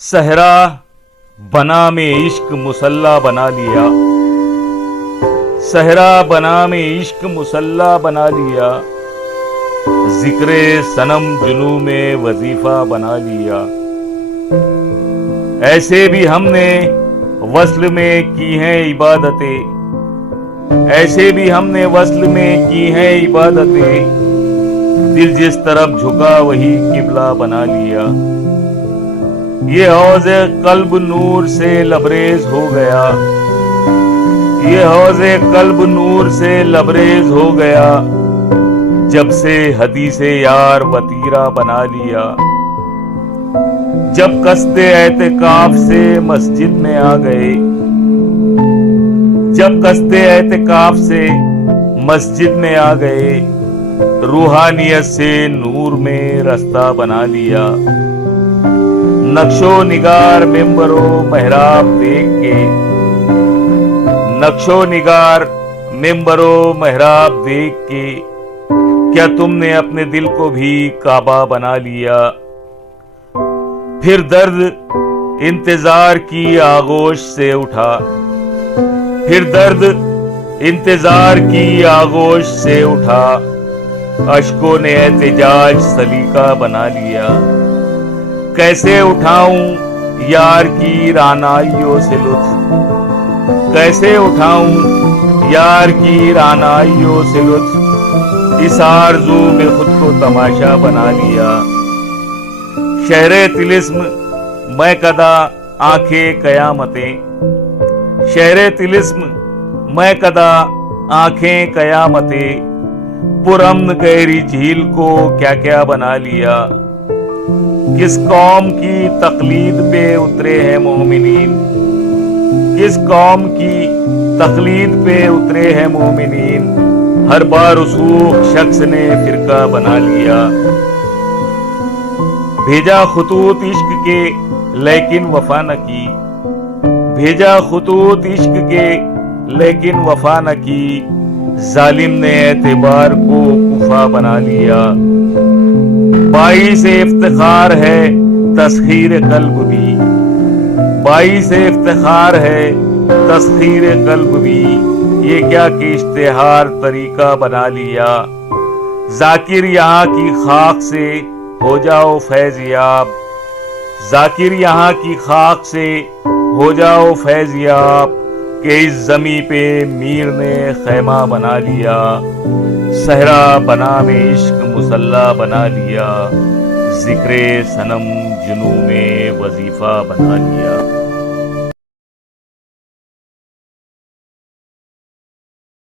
صحرا بنا میں عشق مسلح بنا لیا، صحرا بنا میں عشق مسلح بنا لیا، ذکر صنم جنوں میں وظیفہ بنا لیا۔ ایسے بھی ہم نے وصل میں کی ہیں عبادتیں، ایسے بھی ہم نے وصل میں کی ہیں عبادتیں، دل جس طرف جھکا وہی قبلہ بنا لیا۔ یہ حوض قلب نور سے لبریز ہو گیا، یہ حوض قلب نور سے لبریز ہو گیا، جب سے حدیث یار وطیرہ بنا لیا۔ جب قصد اعتکاف سے مسجد میں آ گئے، جب قصد اعتکاف سے مسجد میں آ گئے، روحانیت سے نور میں رستہ بنا لیا۔ نقش و نگار ممبر و محراب دیکھ کے، نقش و نگار ممبر و محراب دیکھ کے، کیا تم نے اپنے دل کو بھی کعبہ بنا لیا؟ پھر درد انتظار کی آغوش سے اٹھا، پھر درد انتظار کی آغوش سے اٹھا، اشکوں نے احتجاج سلیقہ بنا لیا۔ کیسے اٹھاؤں یار کی رعنائیوں سے لطف، کیسے اٹھاؤں یار کی رعنائیوں سے لطف، اس آرزو میں خود کو تماشا بنا لیا۔ شہر طلسم میں کدا آنکھیں قیامتیں، شہر طلسم میں کدا آنکھیں قیامتیں، پرامن گہری جھیل کو کیا کیا بنا لیا۔ کس قوم کی تقلید پہ اترے ہیں مومنین، کس قوم کی تقلید پہ اترے ہیں مومنین، ہر بار رسوخ شخص نے فرقہ بنا لیا۔ بھیجا خطوط عشق کے لیکن وفا نہ کی، بھیجا خطوط عشق کے لیکن وفا نہ کی، ظالم نے اعتبار کو کوفہ بنا لیا۔ باعث افتخار ہے تسخیر قلب بھی، باعث افتخار ہے تسخیر قلب بھی، یہ کیا کہ اشتہار طریقہ بنا لیا۔ ذاکر یہاں کی خاک سے ہو جاؤ فیض یاب، ذاکر یہاں کی خاک سے ہو جاؤ فیض یاب، کہ اس زمیں پہ میر نے خیمہ بنا لیا۔ صحرا بنا میں عشق مسلح بنا لیا، ذکر صنم جنوں میں وظیفہ بنا لیا۔